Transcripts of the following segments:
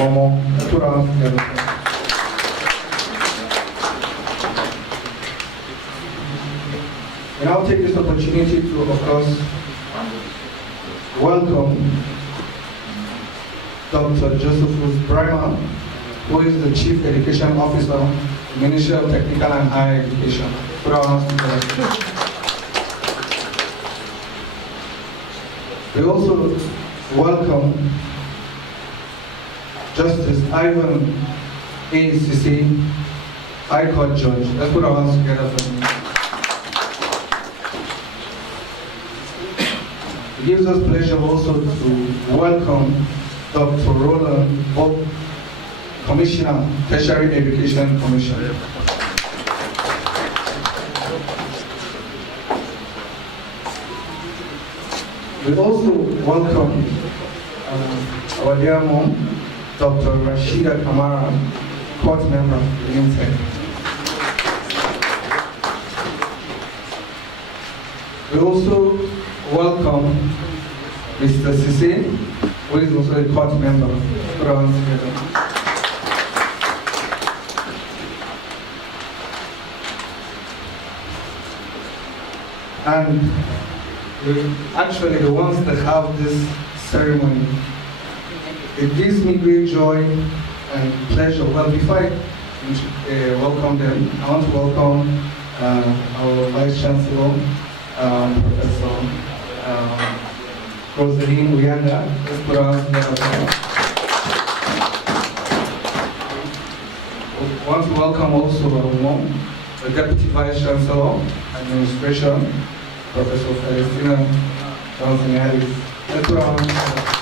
Momo. Let's put our hands together. We now take this opportunity to, of course, welcome Dr. Josephus Brima, who is the Chief Education Officer, Ministry of Technical and Higher Education. Put our hands together. We also welcome Justice Ivan A. Sisi, High Court Judge. Let's put our hands together for him. It gives us pleasure also to welcome Dr. Roland Bob, Commissioner, Tertiary Education Commission. We also welcome our dear mom, Dr. Rashida Kamara, court member in Tech. We also welcome Mr. Sisi, who is also a court member. Put our hands together. And we're actually the ones that have this ceremony. It gives me great joy and pleasure. Well, before I welcome them, I want to welcome our Vice Chancellor, Professor Rosaline Uyanga. Let's put our hands together. I want to welcome also our mom, the Deputy Vice Chancellor, Administration, Professor Celestina Johnson Harris. Let's put our hands together.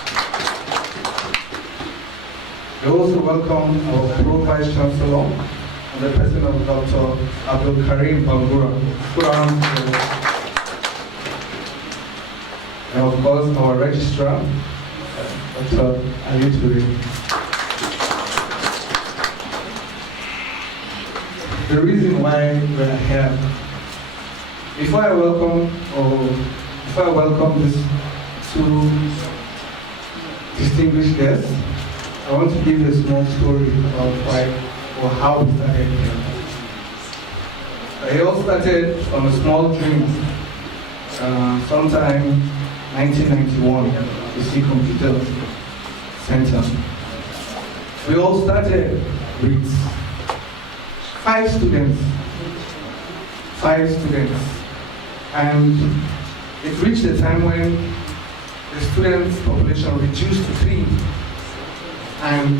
We also welcome our Pro Vice Chancellor and the person of Dr. Abdul Karim Bangura. Put our hands together. And of course, our registrar, Dr. Ali Turi. The reason why we're here, before I welcome these two distinguished guests, I want to give you a small story about why or how we started here. It all started from a small dream, sometime 1991, to see computer center. We all started with 5 students, and it reached a time when the students' population reduced to 3, and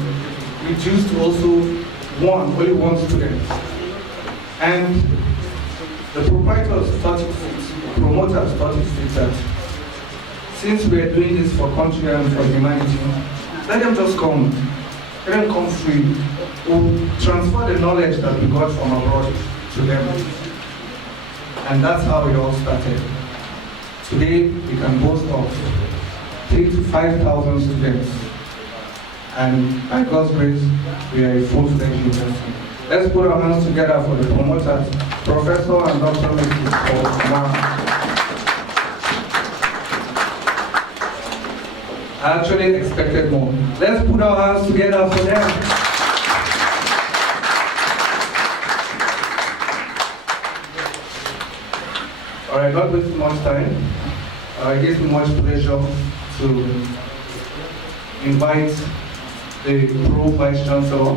reduced to also only one student. And the proprietors thought it fit, the promoters thought it fit that since we are doing this for country and for humanity, let them just come. Let them come free. We'll transfer the knowledge that we got from abroad to them. And that's how it all started. Today, we can boast of 3,000 to 5,000 students. And by God's grace, we are a full-fledged university. Let's put our hands together for the promoters, Professor and Dr. Mrs. Paul Kamara. I actually expected more. Let's put our hands together for them. All right, not wasting much time. It gives me much pleasure to invite the Pro Vice Chancellor,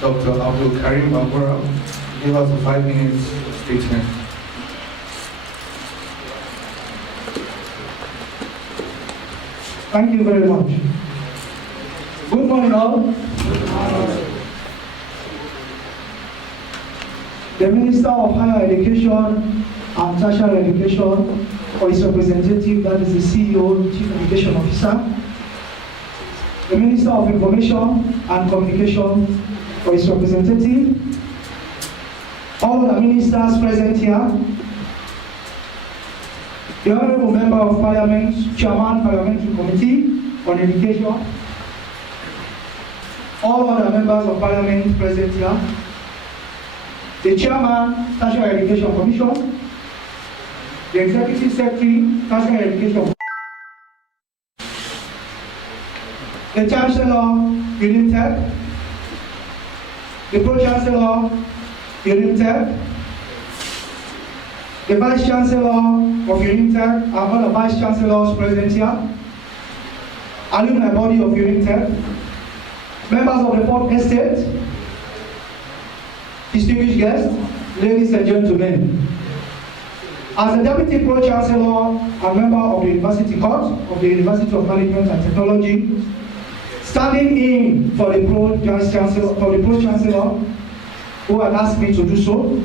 Dr. Abdul Karim Bangura, to give us a 5-minute statement. Thank you very much. Good morning, all. Good morning. The Minister of Higher Education and Tertiary Education, or his representative, that is the CEO, Chief Education Officer. The Minister of Information and Communication, or his representative. All the ministers present here. The Honorable Member of Parliament, Chairman, Parliamentary Committee on Education. All other members of Parliament present here. The Chairman, Tertiary Education Commission. The Executive Secretary, Tertiary Education. the Chancellor, UNIMTEC, the Pro-Chancellor, UNIMTEC, the Vice Chancellor of UNIMTEC, and all the Vice Chancellors present here, alumni body of UNIMTEC, members of the Fourth Estate, distinguished guests, ladies and gentlemen. As the Deputy Pro-Chancellor and member of the University Court of the University of Management and Technology, standing in for the Pro-Chancellor, who had asked me to do so,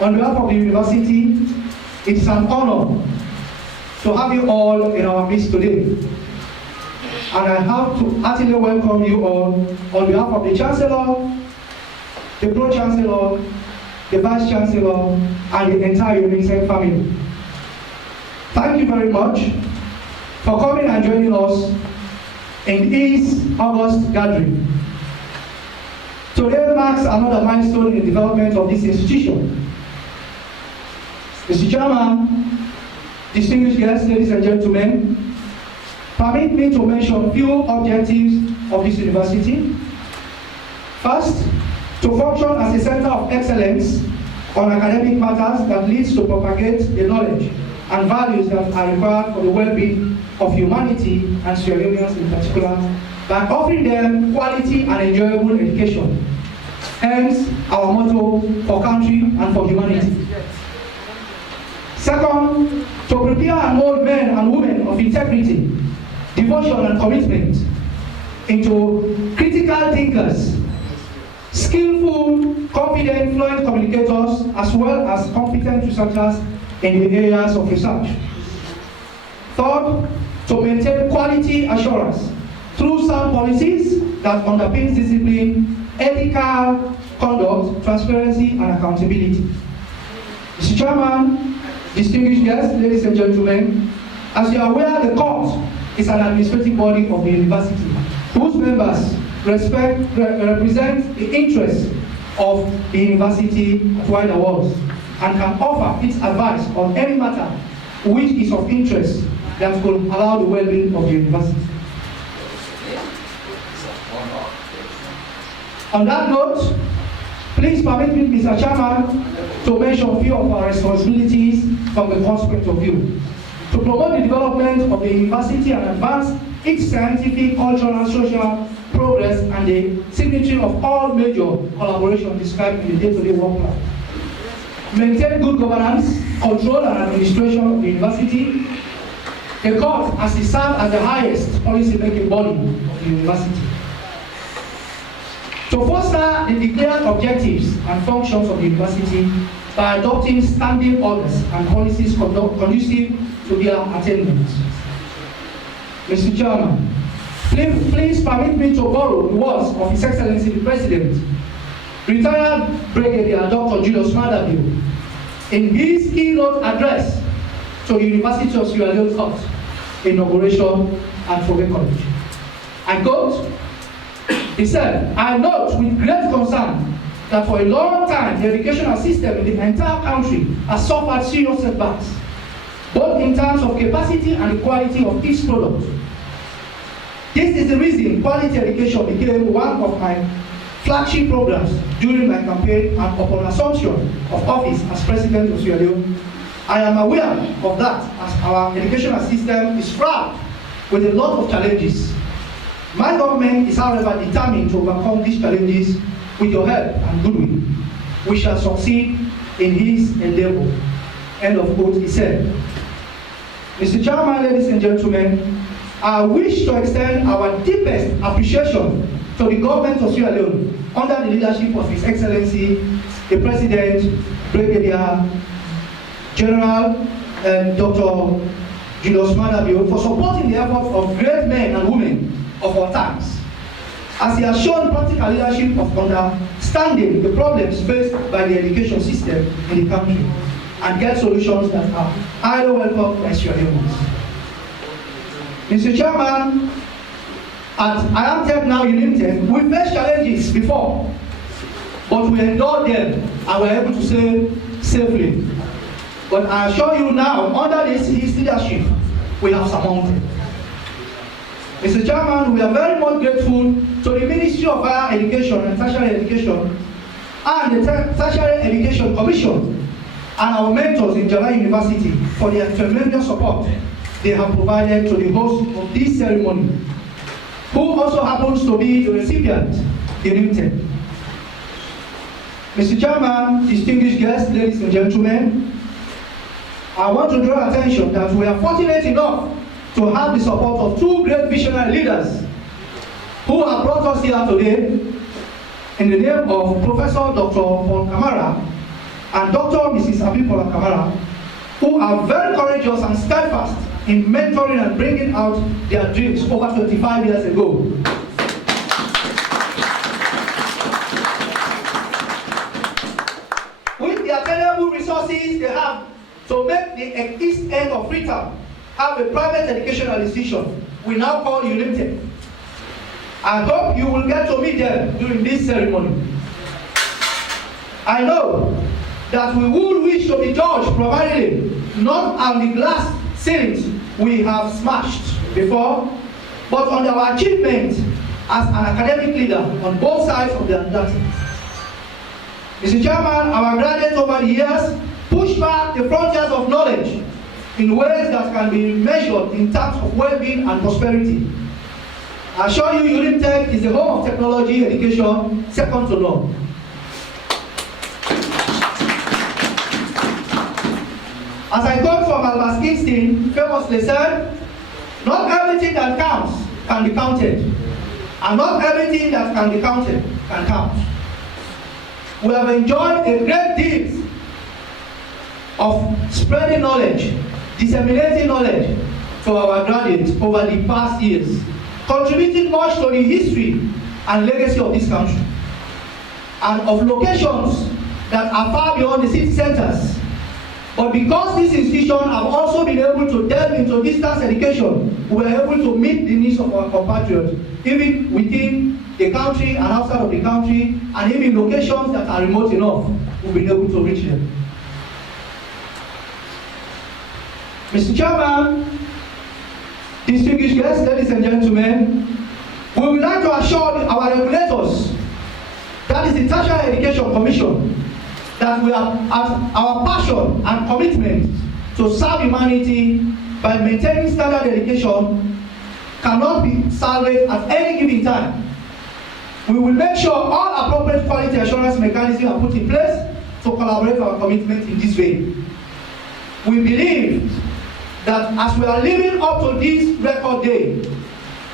on behalf of the university, it is an honor to have you all in our midst today. And I have to heartily welcome you all on behalf of the Chancellor, the Pro-Chancellor, the Vice Chancellor, and the entire UNIMTEC family. Thank you very much for coming and joining us in this August gathering. Today marks another milestone in the development of this institution. Mr. Chairman, distinguished guests, ladies and gentlemen, permit me to mention a few objectives of this university. First, to function as a center of excellence on academic matters that leads to propagate the knowledge and values that are required for the well-being of humanity and Sierra Leoneans in particular, by offering them quality and enjoyable education. Hence, our motto for country and for humanity. Second, to prepare and mold men and women of integrity, devotion and commitment into critical thinkers, skillful, confident, fluent communicators, as well as competent researchers in the areas of research. Third, to maintain quality assurance through sound policies that underpins discipline, ethical conduct, transparency, and accountability. Mr. Chairman, distinguished guests, ladies and gentlemen, as you are aware, the court is an administrative body of the university whose members represent the interests of the university at wider world and can offer its advice on any matter which is of interest that could allow the well-being of the university. On that note, please permit me, Mr. Chairman, to mention a few of our responsibilities from the court's point of view. To promote the development of the university and advance its scientific, cultural, and social progress and the signature of all major collaborations described in the day-to-day work plan. Maintain good governance, control, and administration of the university. The court has served as the highest policy-making body of the university. To foster the declared objectives and functions of the university by adopting standing orders and policies conducive to their attainment. Mr. Chairman, please permit me to borrow the words of His Excellency the President, retired Brigadier Dr. Julius Maada Bio, in his keynote address to the University of Sierra Leone Court inauguration at Fobe College. I quote, he said, "I note with great concern that for a long time the educational system in the entire country has suffered serious setbacks, both in terms of capacity and the quality of its product. This is the reason quality education became one of my flagship programs during my campaign and upon assumption of office as President of Sierra Leone. I am aware of that as our educational system is fraught with a lot of challenges. My government is, however, determined to overcome these challenges with your help and goodwill. We shall succeed in his endeavor." End of quote, he said. Mr. Chairman, ladies and gentlemen, I wish to extend our deepest appreciation to the government of Sierra Leone under the leadership of His Excellency, the President, Brigadier General Dr. Julius Maada Bio, for supporting the efforts of great men and women of our times, as he has shown practical leadership of understanding the problems faced by the education system in the country and get solutions that are highly welcome by Sierra Leoneans. Mr. Chairman, at IAMTEC, now UNIMTEC, we faced challenges before, but we endured them and were able to say safely. But I assure you now, under his leadership, we have surmounted. Mr. Chairman, we are very much grateful to the Ministry of Higher Education and Tertiary Education and the Tertiary Education Commission and our mentors in Jala University for their tremendous support they have provided to the host of this ceremony, who also happens to be the recipient, UNIMTEC. Mr. Chairman, distinguished guests, ladies and gentlemen, I want to draw attention that we are fortunate enough to have the support of two great visionary leaders who have brought us here today in the name of Professor Dr. Paul Kamara and Dr. Mrs. Abibola Kamara, who are very courageous and steadfast in mentoring and bringing out their dreams over 25 years ago. With the available resources they have to make the east end of Freetown have a private educational institution we now call UNIMTEC. I hope you will get to meet them during this ceremony. I know that we would wish to be judged primarily not on the glass ceilings we have smashed before, but on our achievements as an academic leader on both sides of the Atlantic. Mr. Chairman, our graduates over the years push back the frontiers of knowledge in ways that can be measured in terms of well-being and prosperity. I assure you, UNIMTEC is the home of technology education second to none. As I quote from Albert Einstein famously said, not everything that counts can be counted, and not everything that can be counted can count. We have enjoyed a great deal of spreading knowledge, disseminating knowledge to our graduates over the past years, contributing much to the history and legacy of this country, and of locations that are far beyond the city centers. But because these institutions have also been able to delve into distance education, we are able to meet the needs of our compatriots, even within the country and outside of the country, and even locations that are remote enough, we've been able to reach them. Mr. Chairman, distinguished guests, ladies and gentlemen, we would like to assure our regulators, that is the Tertiary Education Commission, that we have our passion and commitment to serve humanity by maintaining standard education cannot be salvaged at any given time. We will make sure all appropriate quality assurance mechanisms are put in place to collaborate our commitment in this way. We believe that as we are living up to this record day,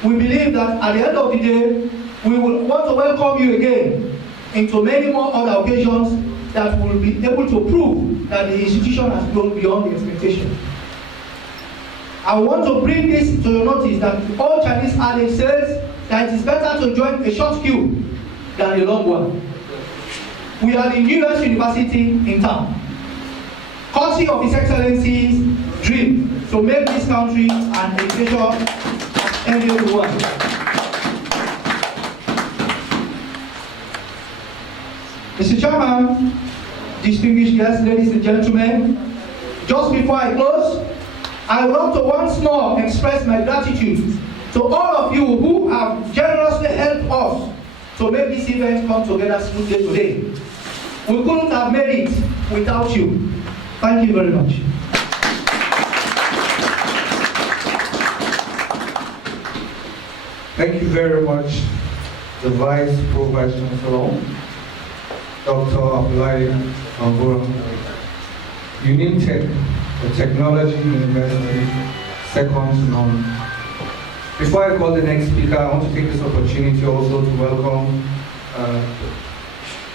we believe that at the end of the day, we will want to welcome you again into many more other occasions that will be able to prove that the institution has grown beyond the expectation. I want to bring this to your notice that the old Chinese adage says that it is better to join a short queue than a long one. We are the newest university in town, courtesy of His Excellency's dream to make this country an education of everyone. Mr. Chairman, distinguished guests, ladies and gentlemen, just before I close, I want to once more express my gratitude to all of you who have generously helped us to make this event come together smoothly today. We couldn't have made it without you. Thank you very much. Thank you very much, the Vice Pro-Vice Chancellor, Dr. Abdullahi Angura. UNIMTEC, the technology university, second to none. Before I call the next speaker, I want to take this opportunity also to welcome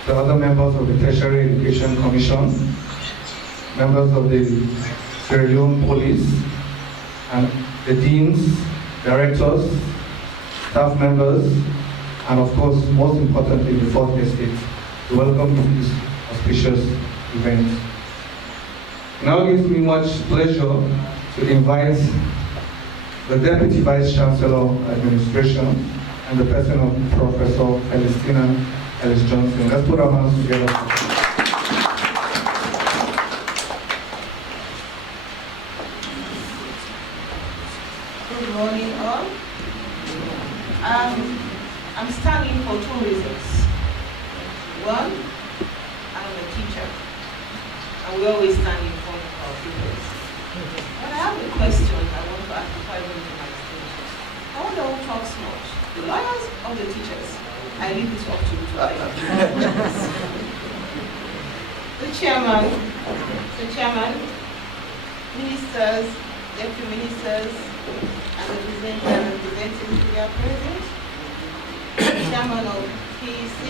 the other members of the Tertiary Education Commission, members of the Sierra Leone Police, and the deans, directors, staff members, and of course, most importantly, the Fourth Estate, to welcome you to this auspicious event. Now it gives me much pleasure to invite the Deputy Vice Chancellor Administration and the person of Professor Celestina Ellis Johnson. Let's put our hands together. Good morning all. I'm standing for two reasons. One, I'm a teacher, and we always stand in front of our pupils. But I have a question I want to ask before I go into my speech. I wonder who talks much, the lawyers or the teachers? I leave it up to you to think. The chairman, ministers, deputy ministers, and the representatives who are present, the chairman of PEC,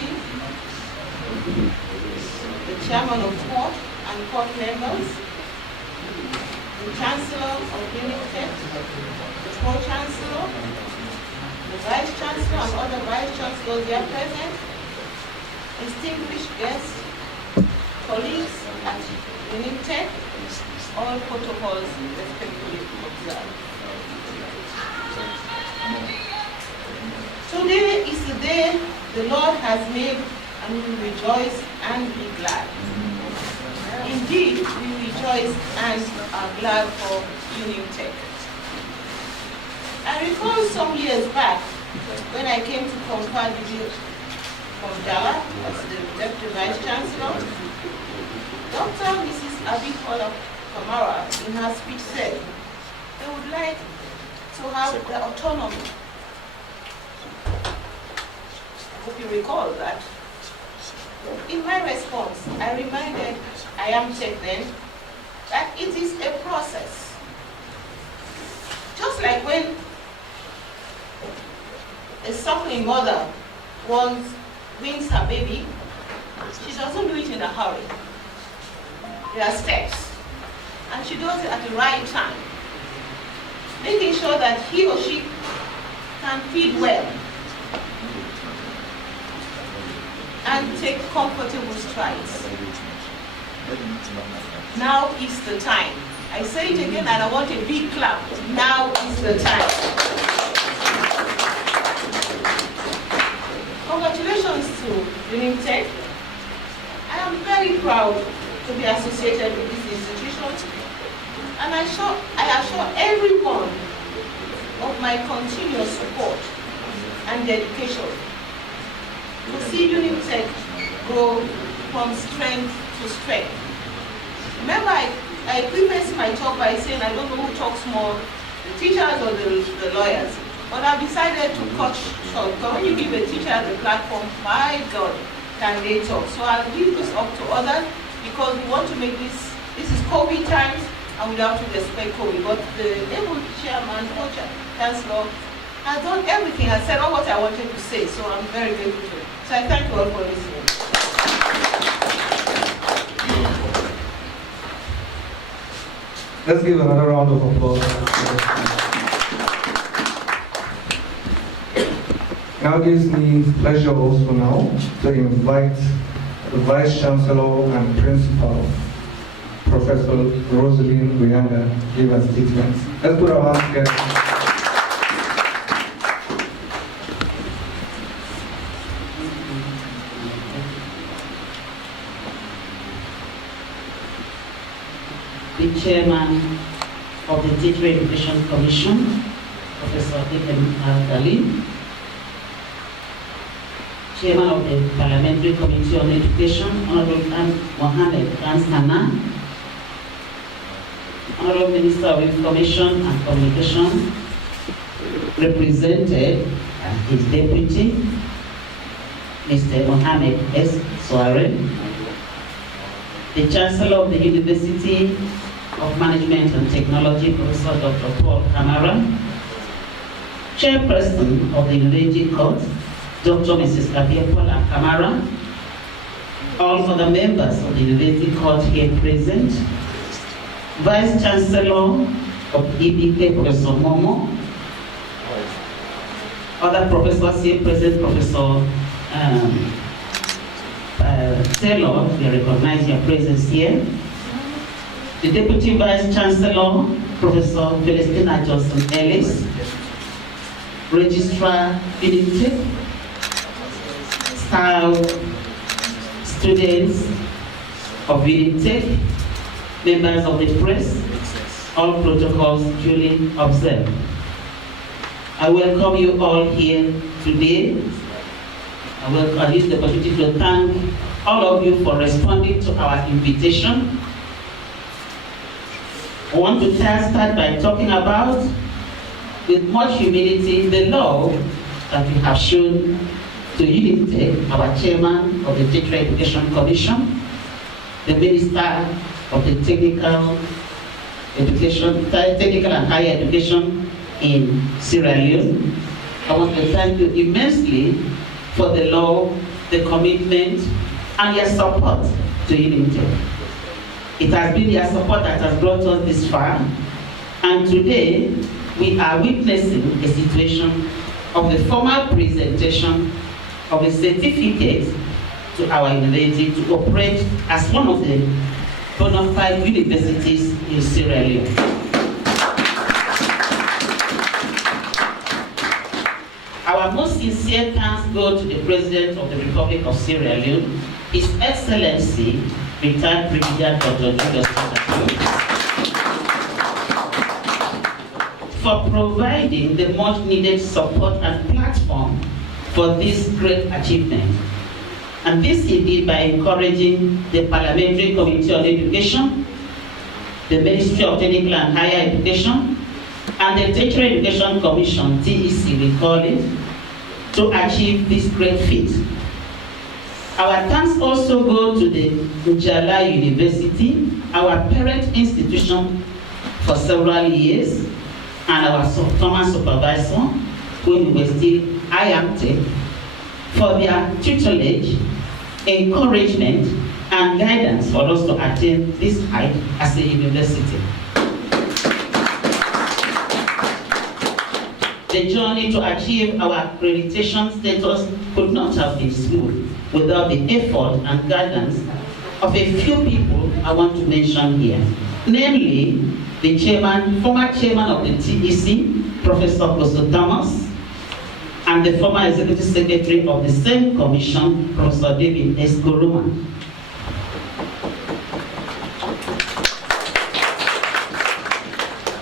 the chairman of court and court members, the chancellor of UNITEC, the pro-chancellor, the vice chancellor and other vice chancellors who are present, distinguished guests, colleagues at UNITEC, all protocols respectfully observed. Today is the day the Lord has made, and we will rejoice and be glad. Indeed, we rejoice and are glad for UNITEC. I recall some years back when I came to confer the bill from Dala as the Deputy Vice Chancellor. Dr. and Mrs. Abikola Kamara in her speech said they would like to have the autonomy. I hope you recall that. In my response, I reminded IAMTEC then that it is a process. Just like when a suckling mother wins her baby, she doesn't do it in a hurry. There are steps, and she does it at the right time, making sure that he or she can feed well and take comfortable strides. Now is the time. I say it again, and I want a big clap. Now is the time. Congratulations to UNITEC. I am very proud to be associated with this institution, and I assure everyone of my continuous support and dedication to see UNITEC grow from strength to strength. Remember, I prefaced my talk by saying I don't know who talks more, the teachers or the lawyers, but I've decided to cut short. Because when you give a teacher the platform, my God, can they talk? So I'll leave this up to others, because we want to make this is COVID times, and we have to respect COVID. But the able chairman, chancellor, has done everything, has said all what I wanted to say, so I'm very grateful to him. So I thank you all for listening. Let's give another round of applause. Now it gives me pleasure also now to invite the Vice Chancellor and Principal, Professor Rosalind Ruyanga, to give us statements. Let's put our hands together. The Chairman of the Teacher Education Commission, Professor Ibrahim Al-Ghali, Chairman of the Parliamentary Committee on Education, Honorable Mohammed Hanna, Honorable Minister of Information and Communication, represented his deputy, Mr. Mohammed S. Soare, the Chancellor of the University of Management and Technology, Professor Dr. Paul Kamara, Chairperson of the University Court, Dr. Mrs. Abiola Kamara, all other members of the University Court here present, Vice Chancellor of EBK, Professor Momo, other professors here present, Professor Taylor, we recognize your presence here. The Deputy Vice Chancellor, Professor Celestina Johnson Ellis, Registrar UNITEC, staff, students of UNITEC, members of the press, all protocols duly observed. I welcome you all here today. I'll use the opportunity to thank all of you for responding to our invitation. I want to start by talking about, with much humility, the love that we have shown to Unitech, our chairman of the Teacher Education Commission, the Minister of the Technical and Higher Education in Sierra Leone. I want to thank you immensely for the love, the commitment, and your support to Unitech. It has been your support that has brought us this far, and today we are witnessing a situation of the formal presentation of a certificate to our university to operate as one of the bona fide universities in Sierra Leone. Our most sincere thanks go to the President of the Republic of Sierra Leone, His Excellency, retired Brigadier Dr. Julius Tata, for providing the much needed support and platform for this great achievement. And this he did by encouraging the Parliamentary Committee on Education, the Ministry of Technical and Higher Education, and the Teacher Education Commission, TEC we call it, to achieve this great feat. Our thanks also go to the Njala University, our parent institution for several years, and our former supervisor, when we were still IAMTech, for their tutelage, encouragement, and guidance for us to attain this height as a university. The journey to achieve our accreditation status could not have been smooth without the effort and guidance of a few people I want to mention here. Namely, the former chairman of the TEC, Professor Kosto Thomas, and the former executive secretary of the same commission, Professor David Eskoroma.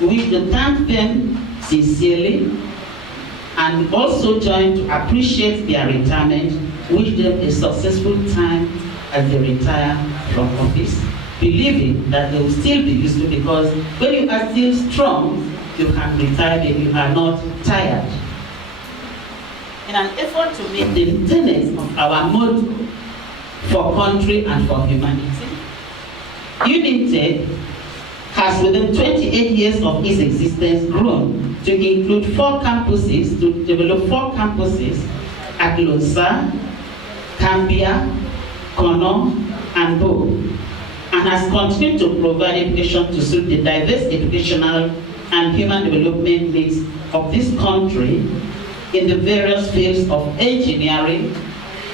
We wish to thank them sincerely and also join to appreciate their retirement, wish them a successful time as they retire from office, believing that they will still be useful, because when you are still strong, you can retire and you are not tired. In an effort to meet the tenets of our motto for country and for humanity, Unitech has within 28 years of its existence grown to include to develop 4 campuses at Lonsa, Cambia, Kono, and Bo, and has continued to provide education to suit the diverse educational and human development needs of this country in the various fields of engineering,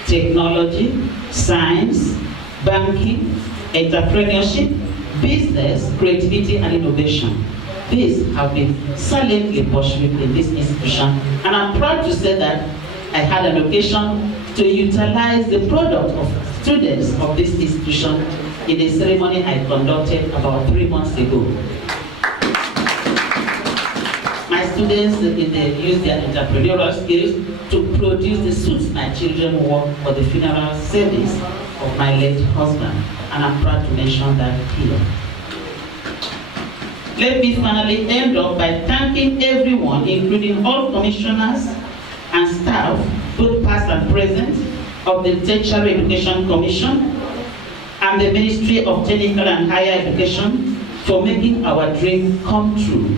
technology, science, banking, entrepreneurship, business, creativity, and innovation. These have been silently pursued in this institution, and I'm proud to say that I had an occasion to utilize the product of students of this institution in a ceremony I conducted about 3 months ago. My students use their entrepreneurial skills to produce the suits my children wore for the funeral service of my late husband, and I'm proud to mention that here. Let me finally end up by thanking everyone, including all commissioners and staff, both past and present, of the Tertiary Education Commission and the Ministry of Technical and Higher Education for making our dream come true.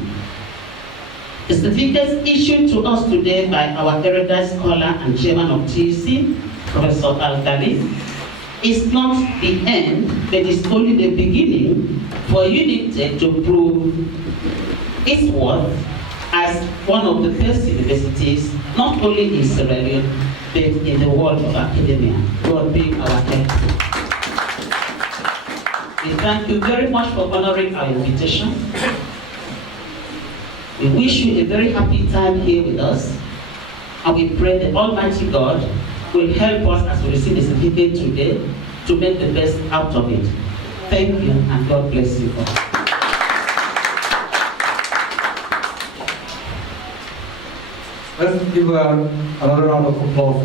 The certificates issued to us today by our erudite scholar and chairman of TEC, Professor Al-Ghali, is not the end, but is only the beginning for Unitech to prove its worth as one of the best universities, not only in Sierra Leone, but in the world of academia. God be our help. We thank you very much for honoring our invitation. We wish you a very happy time here with us, and we pray that Almighty God will help us as we receive the certificate today to make the best out of it. Thank you, and God bless you all. Let's give her another round of applause.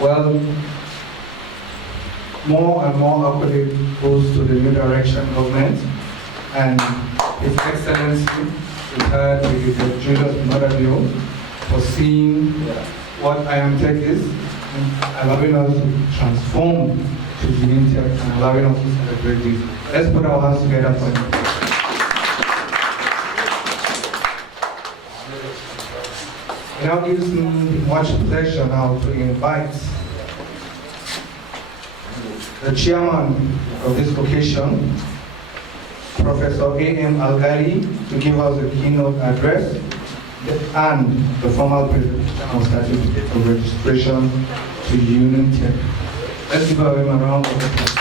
Well, more and more accolade goes to the new direction government and His Excellency, retired Brigadier Julius Madabio, for seeing what IMTech is and allowing us to transform to Unitech and allowing us to celebrate this. Let's put our hands together for him. It now gives me much pleasure now to invite the chairman of this occasion, Professor A.M. Algali, to give us a keynote address and the formal presentation of certificate of registration to Unitech. Let's give him a round of applause.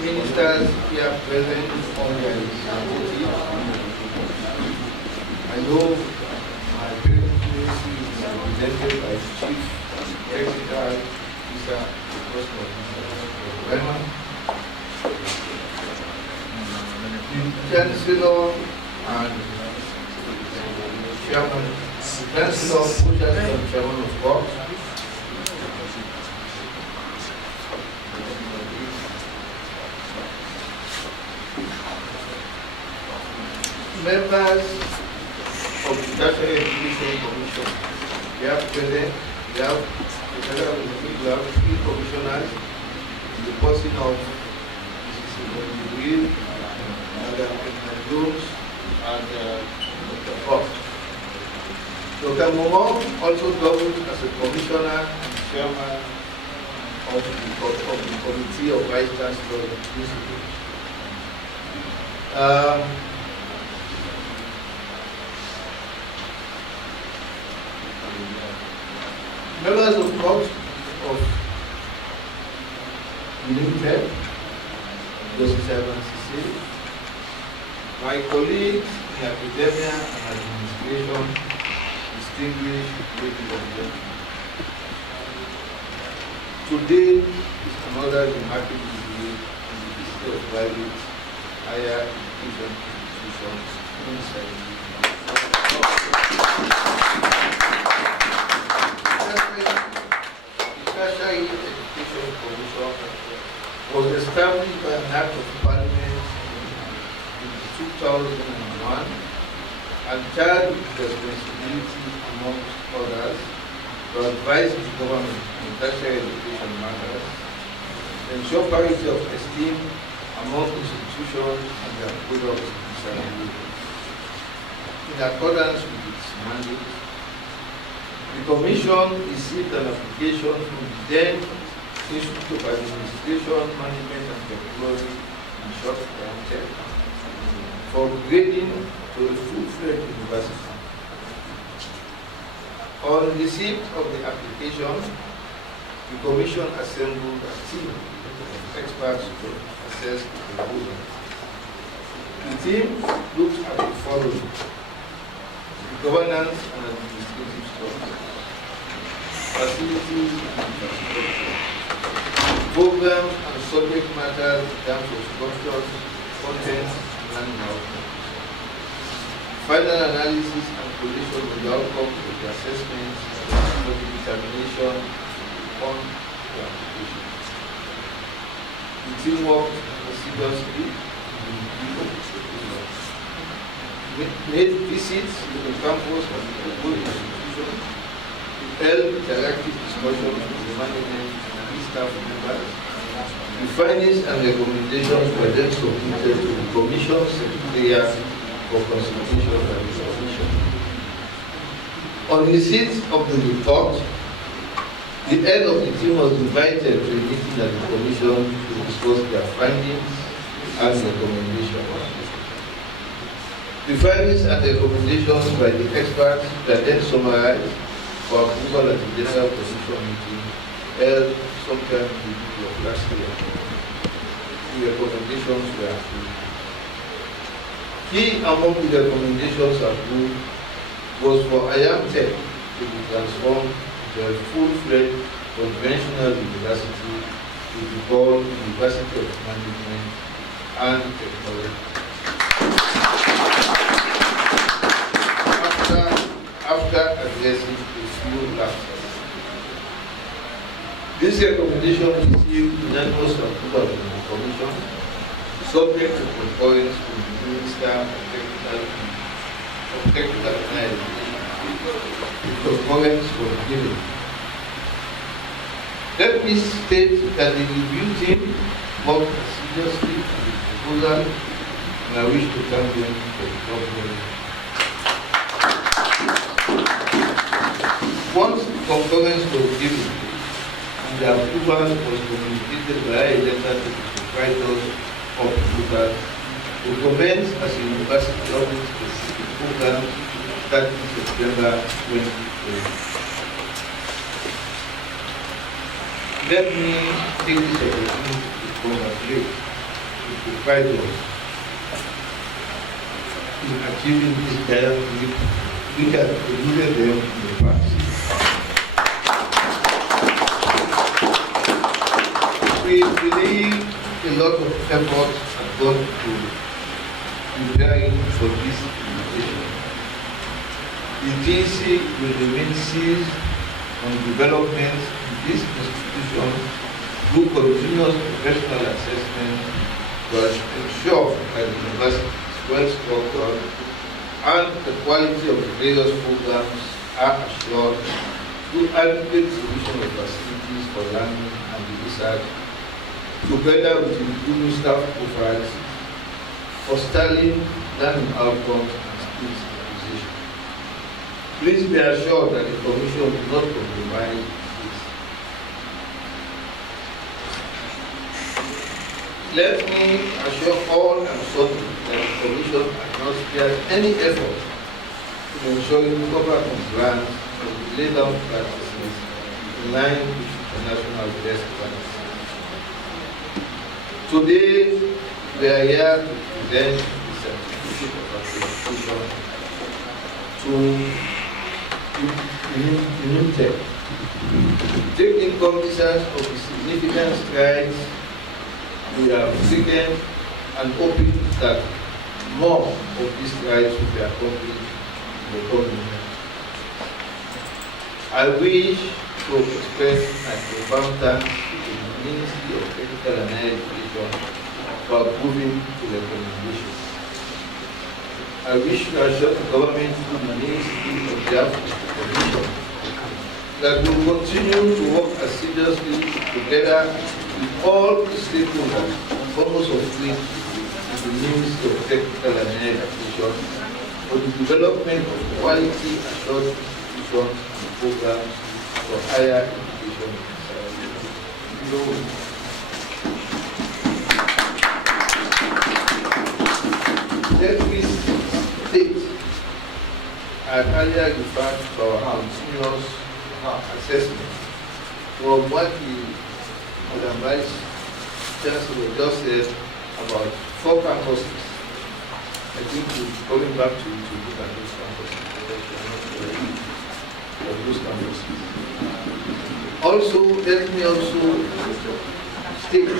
Ministers here present on their initiative. I know my presidency is represented by Chief Executive Officer Raymond, the Chancellor and Chairman, Chancellor Pujas and Chairman of Court, members of the Tertiary Education Commission. We have present, we have three commissioners in the person of Mrs. Will, Madam Jones, and Dr. Fox. Dr. Momo also doubles as a commissioner and chairman of the Committee of Vice Chancellor Principal. Members of court of Unitech, Joseph Evans Cicely, my colleagues in academia and administration, distinguished ladies and gentlemen. Today is another remarkable day in the history of private higher education institutions inside the Tertiary Education Commission was established by an Act of Parliament in 2001 and charged with responsibility, amongst others, to advise the government on tertiary education matters, ensure parity of esteem among institutions and their products and services. In accordance with its mandate, the Commission received an application from the then Institute of Administration, Management and Technology, in short IMTech, for grading to a full-fledged university. On receipt of the application, the Commission assembled a team of experts to assess the proposal. The team looked at the following: the governance and administrative structure, facilities and infrastructure, programs and subject matter in terms of structures, content, and learning outcomes. Final analysis and collation of the outcomes of the assessments for the determination on the application. The team worked assiduously, made visits to the campus of the proposed institution, held interactive discussions with the management and key staff members. The findings and recommendations were then submitted to the Commission Secretariat for consultation and resolution. On receipt of the report, the head of the team was invited to a meeting at the Commission to discuss their findings, and recommendations. The findings and recommendations by the experts were then summarized for approval at the General Position meeting held sometime in the middle of last year. The recommendations were approved. Key among the recommendations approved was for IAMTech to be transformed into a full-fledged conventional university to be called University of Management and Technology. After addressing a few lapses. This recommendation received unanimous approval from the Commission, subject to concurrence from the Minister of Technical Education. Concurrence was given. Let me state that the review team worked seriously on the proposal, and I wish to thank them for the job. Once concurrence was given, and the approval was communicated via a letter to the proprietors of the to commence as a university of specific program starting September 2020. Let me take this opportunity to congratulate the proprietors in achieving this giant leap which has eluded them in the past. We believe a lot of effort has gone to preparing for this invitation. The GC will remain seized on developments in this institution through continuous professional assessment to ensure that the university is well structured and the quality of the various programs are assured through adequate provision of facilities for learning and research, together with improving staff profiles, fostering learning outcomes and skills acquisition. Please be assured that the Commission will not compromise this. Let me assure all and sundry that the Commission has not spared any effort in ensuring proper compliance with the laid down practices in line with international best practices. Today, we are here to present the certificate of accreditation to UNITEC, taking cognizance of the significant strides we have taken and hoping that more of these strides will be accomplished in the coming years. I wish to express my profound thanks to the Ministry of Technical and Higher Education for approving the recommendation. I wish to assure the government through the Ministry of behalf of the Commission that we will continue to work assiduously together with all the stakeholders, foremost of which is the Ministry of Technical and Higher Education, for the development of quality assured institutions and programs for higher education. Let me state, I earlier referred to our continuous assessment from what the Madam Vice Chancellor just said about 4 campuses. I think we'll be going back to look at those campuses. Also, let me also state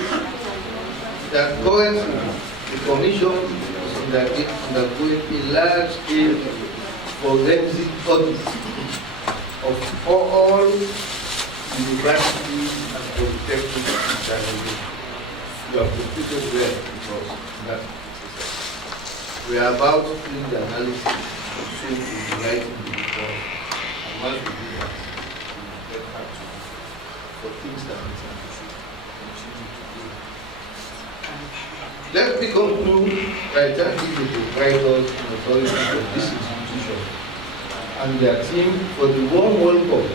that currently the Commission is undergoing a large-scale forensic audit of all universities and polytechnics in China. You have completed well because that we are about to do the analysis of soon we will write in the report, and once we do that, we will get back to you for things that we can continue to do. Let me conclude by thanking the proprietors and authorities of this institution and their team for the warm welcome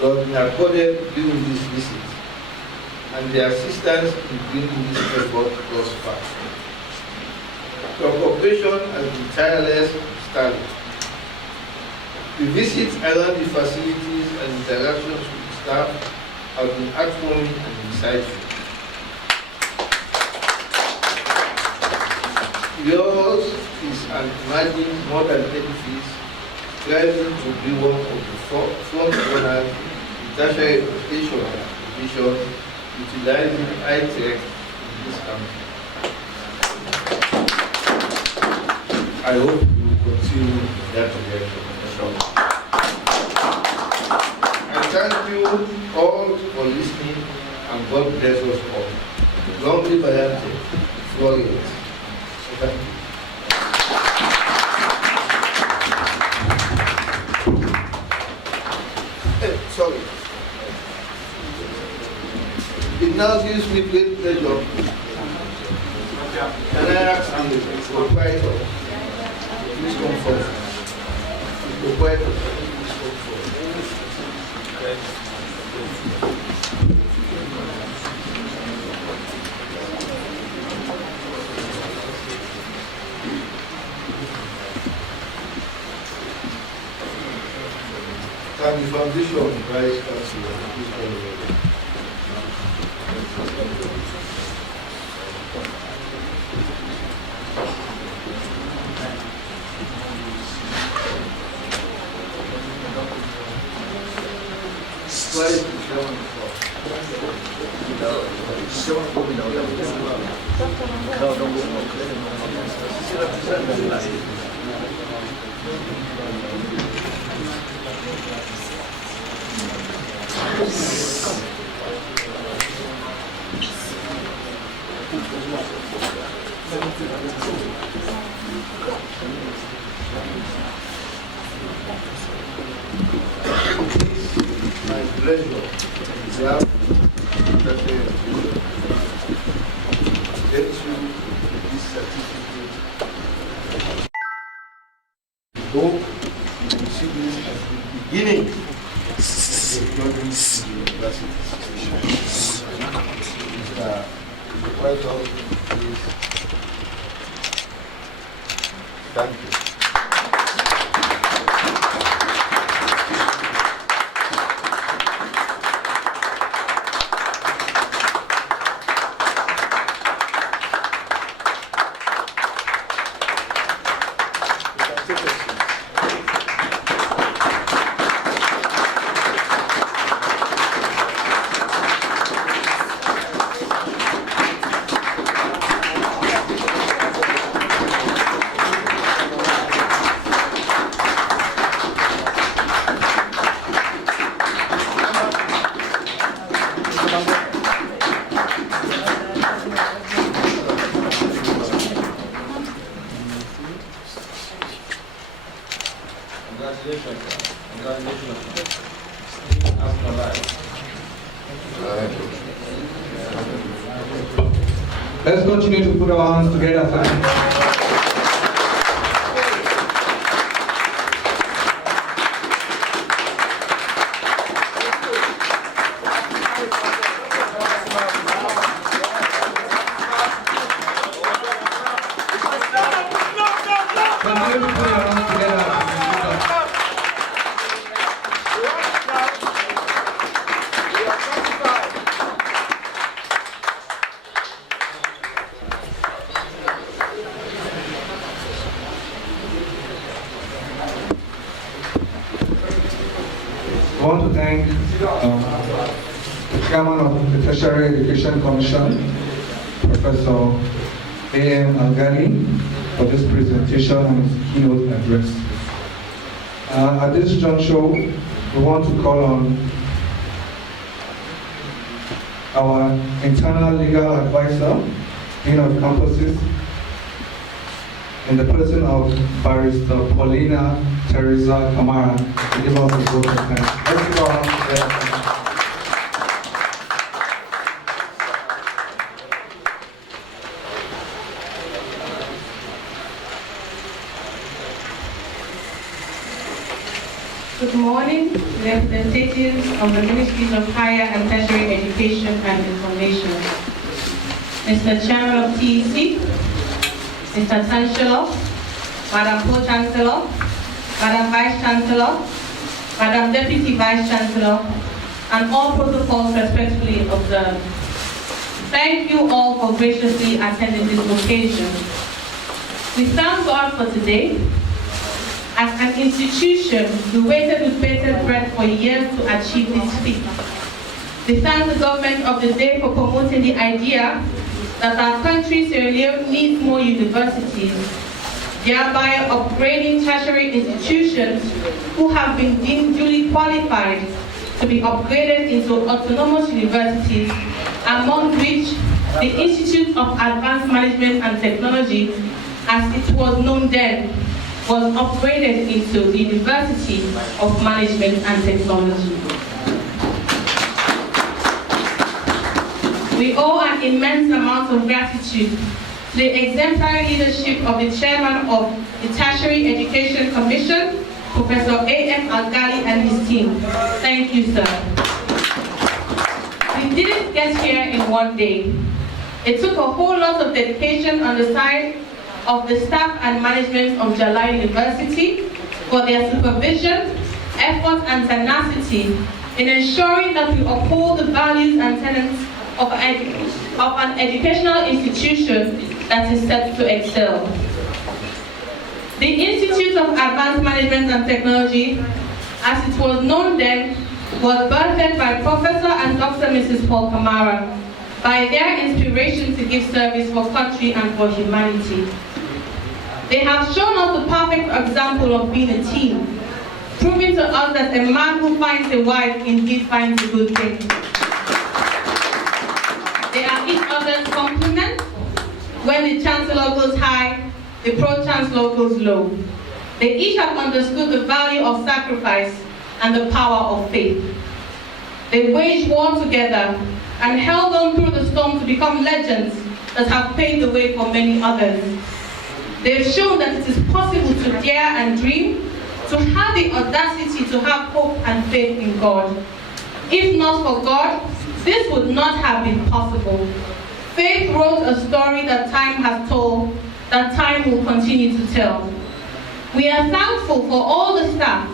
that has been accorded during this visit. and their assistance in bringing this effort thus far. Your cooperation has been tireless and sterling. The visits around the facilities and interactions with the staff have been heartwarming and insightful. Yours is an emerging modern edifice striving to be one of the front runners in tertiary education and education, utilizing high-tech in this country. I hope you will continue in that direction. I thank you all for listening, and God bless us all. Long live Bayante, Florence. Thank you. Sorry. It now gives me great pleasure. Can I ask the proprietor, please come forward. The proprietor, please come forward. And the foundation of the Vice Chancellor, please come forward. My pleasure to have get you this certificate. Hope you will see this as the beginning of your journey to the university. Mr. Proprietor, please. Thank you. Let's continue to put our hands together for him. Continue to put your hands together. I want to thank the chairman of the Tertiary Education Commission, Professor A.M. Algali, for this presentation and his keynote address. At this juncture, we want to call on our internal legal advisor, Dean of Campuses, in the person of Barrister Paulina Teresa Camara, to give us a vote of thanks. Let's give our hands together. Good morning, representatives of the Ministries of Higher and Tertiary Education and Information. Mr. Chairman of TEC, Mr. Chancellor, Madam Pro-Chancellor, Madam Vice-Chancellor, Madam Deputy Vice-Chancellor, and all protocols respectfully observed. Thank you all for graciously attending this occasion. We thank God for today. As an institution, we waited with bated breath for years to achieve this feat. We thank the government of the day for promoting the idea that our country, Sierra Leone, needs more universities, thereby upgrading tertiary institutions who have been deemed duly qualified to be upgraded into autonomous universities, among which the Institute of Advanced Management and Technology, as it was known then, was upgraded into the University of Management and Technology. We owe an immense amount of gratitude to the exemplary leadership of the chairman of the Tertiary Education Commission, Professor A.M. Algali and his team. Thank you, sir. We didn't get here in one day. It took a whole lot of dedication on the side of the staff and management of Jalai University for their supervision, effort, and tenacity in ensuring that we uphold the values and tenets of an educational institution that is set to excel. The Institute of Advanced Management and Technology, as it was known then, was birthed by Professor and Dr. Mrs. Paul Kamara by their inspiration to give service for country and for humanity. They have shown us the perfect example of being a team, proving to us that a man who finds a wife indeed finds a good thing. They are each other's complement. When the Chancellor goes high, the Pro-Chancellor goes low. They each have understood the value of sacrifice and the power of faith. They waged war together and held on through the storm to become legends that have paved the way for many others. They've shown that it is possible to dare and dream, to have the audacity to have hope and faith in God. If not for God, this would not have been possible. Faith wrote a story that time has told, that time will continue to tell. We are thankful for all the staff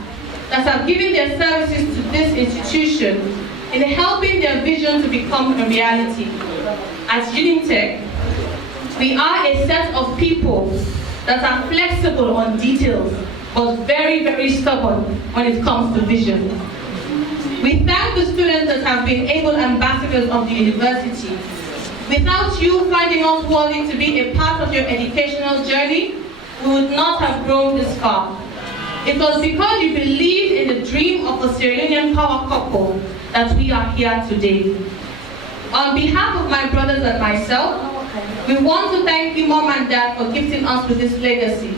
that have given their services to this institution in helping their vision to become a reality. At UNITEC, we are a set of people that are flexible on details, but very, very stubborn when it comes to vision. We thank the students that have been able ambassadors of the university. Without you finding us worthy to be a part of your educational journey, we would not have grown this far. It was because you believed in the dream of a Sierra Leonean power couple that we are here today. On behalf of my brothers and myself, we want to thank you, Mom and Dad, for gifting us with this legacy.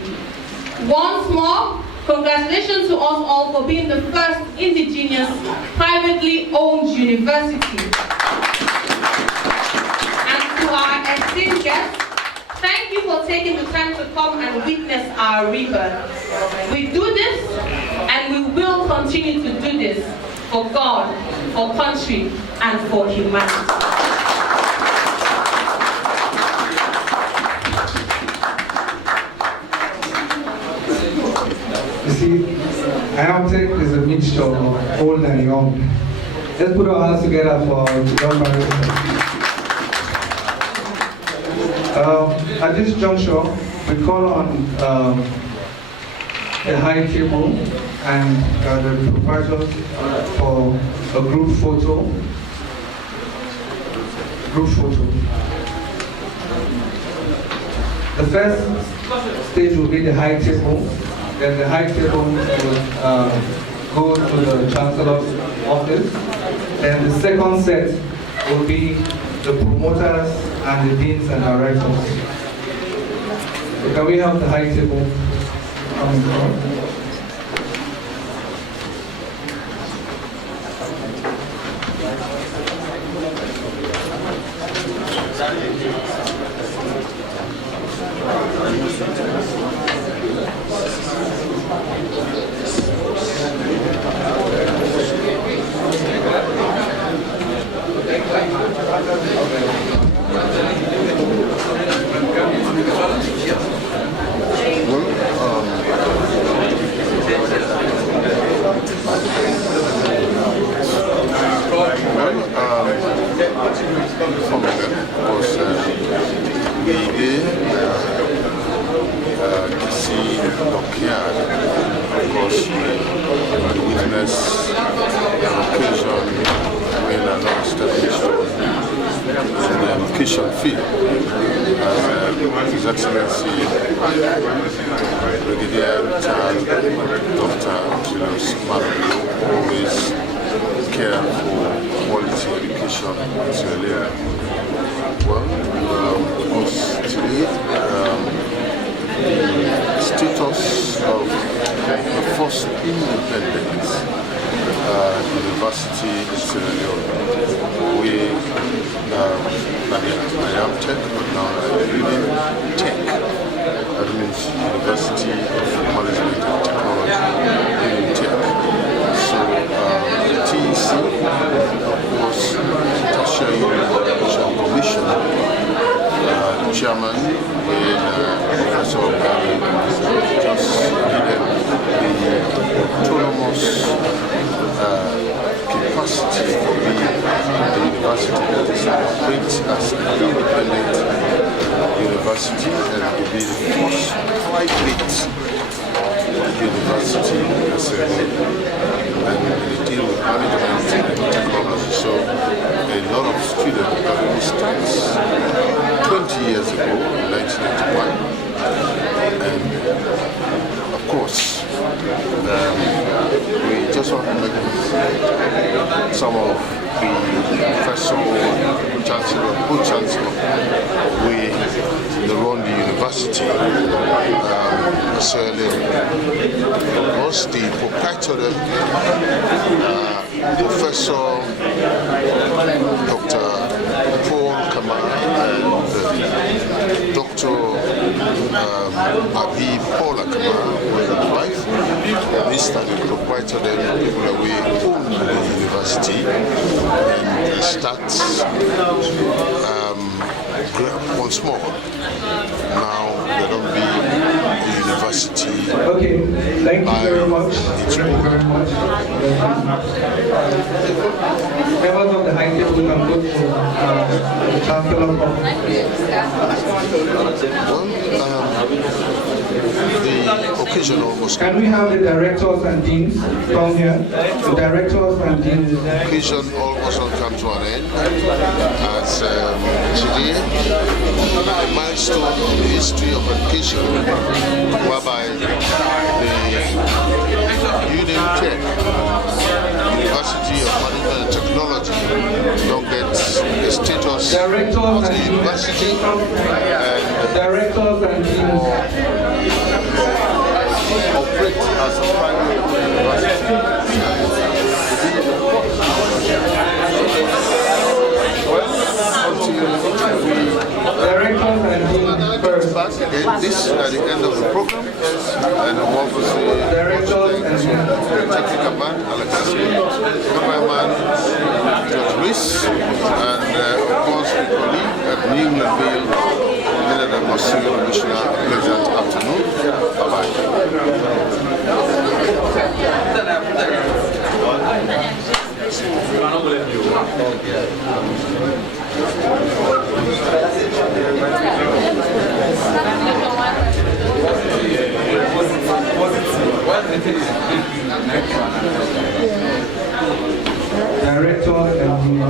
Once more, congratulations to us all for being the first indigenous, privately owned university. And to our esteemed guests, thank you for taking the time to come and witness our rebirth. We do this, and we will continue to do this for God, for country, and for humanity. You see, IAMTEC is a mixture of old and young. Let's put our hands together for young barristers. At this juncture, we call on the high table and the proprietors for a group photo. The first stage will be the high table. Then the high table will go to the Chancellor's office. Then the second set will be the promoters and the deans and directors. So can we have the high table coming forward? feel. His Excellency Brigadier Retired Dr. Julius Malolo always care for quality education in Sierra Leone. Well, because today the status of the first independent university in Sierra Leone, we I am tech, but now I'm reading tech. That means University of Management and Technology in tech. So the TEC, of course, Tertiary Education Commission, Chairman with Professor Gary just given the autonomous capacity for being the university that is operates as an independent university and to be the first private university in Sierra and they deal with management and technology. So a lot of students already starts 20 years ago in 1991, and of course we just want to make some of the professor, chancellor, good chancellor, we run the university, because the proprietor, Professor Dr. Paul Kamara and Dr. Abi Paula Kamara, his wife, this time the proprietor, people away own the university and start once more. Now they don't be the university. Okay, thank you very much. Thank you very much. Members of the High Table can go to the Chancellor. The occasion almost. Can we have the directors and deans come here? The directors and deans. The occasion almost come to an end. As today, a milestone in the history of education, whereby the UNIMTech, University of Management and Technology, don't get the status Directors of the and university. Directors and deans. Operate as a private university. Directors and deans first. This is at the end of the program, and I want to say Directors and deans. technical man, Alexis, cameraman, George Rees, and of course the colleague at New England Vale, Leonard Amosu, Commissioner, a pleasant afternoon. Bye-bye. Directors and deans.